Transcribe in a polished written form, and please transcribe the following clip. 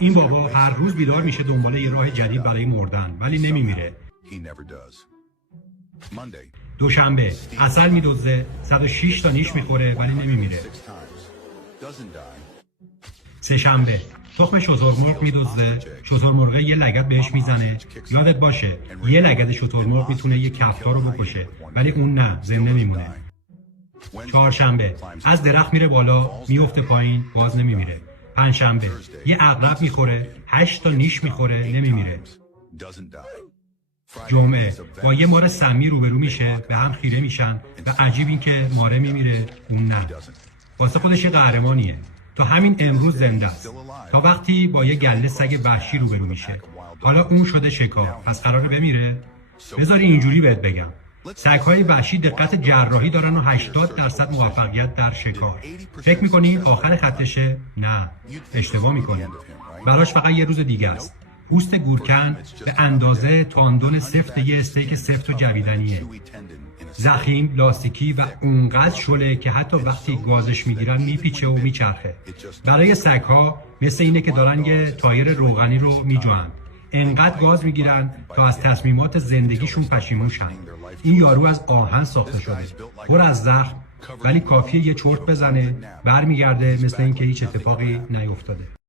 این بابا هر روز بیدار میشه دنبال یه راه جدید برای مردن ولی نمیمیره. دوشنبه عسل میدزده، 106 تا نیش میخوره ولی نمیمیره. سه‌شنبه تخم شترمرغ میدزده، شترمرغ یه لگد بهش میزنه. یادت باشه یه لگد شترمرغ میتونه یه کفتار رو بکشه ولی اون نه، زنده میمونه. چهارشنبه از درخت میره بالا، میفته پایین، باز نمیمیره. پنجشنبه یه عقرب میخوره، 8 تا نیش میخوره، نمیمیره. جمعه با یه مار سمی روبرو میشه، به هم خیره میشن و عجیب این که ماره میمیره اون نه. واسه خودش یه قهرمانیه. تا همین امروز زنده است. تا وقتی با یه گله سگ وحشی روبرو میشه. حالا اون شده شکار، پس قراره بمیره؟ بذاری اینجوری بهت بگم. سگ‌های وحشی دقت جراحی دارن و 80% موفقیت در شکار. فکر می‌کنی آخر خطشه؟ نه، اشتباه می‌کنی. براش فقط یه روز دیگه است. پوست گورکن به اندازه تاندون سفت یه استیک سفت و جویدنیه. ضخیم، لاستیکی و اونقدر شله که حتی وقتی گازش میگیرن میپیچه و میچرخه. برای سگ‌ها مثل اینه که دارن یه تایر روغنی رو میجوئن. انقدر گاز میگیرن تا از تصمیمات زندگیشون پشیمون شن. این یارو از آهن ساخته شده، پر از زخم، ولی کافیه یه چرت بزنه برمیگرده مثل اینکه هیچ اتفاقی نیفتاده.